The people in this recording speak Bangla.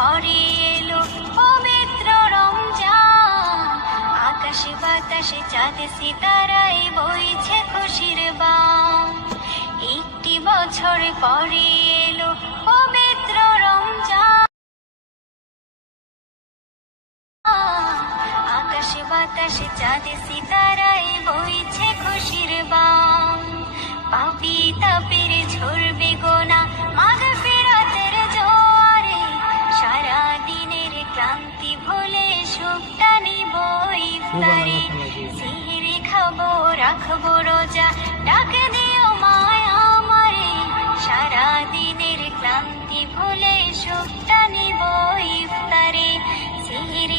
পরে এলো পবিত্র রমজান, আকাশে বাতাসে চাঁদ সিতারায় বইছে খুশির বান। একটি বছর পরে এলো পবিত্র রমজান, আকাশে বাতাসে চাঁদ সিতারায় বইছে খুশির বান। পাপী তাপের ঝরবে গোনা মাগফিরাতের জোয়ারে, সারা দিনের ক্লান্তি ভুলে সুখটা নিব ইফতারে। সিহরি খাবো রাখবো রোজা, ডাক দিও মায় আমারে, সারা দিনের ক্লান্তি ভুলে সুখটা নিব ইফতারে।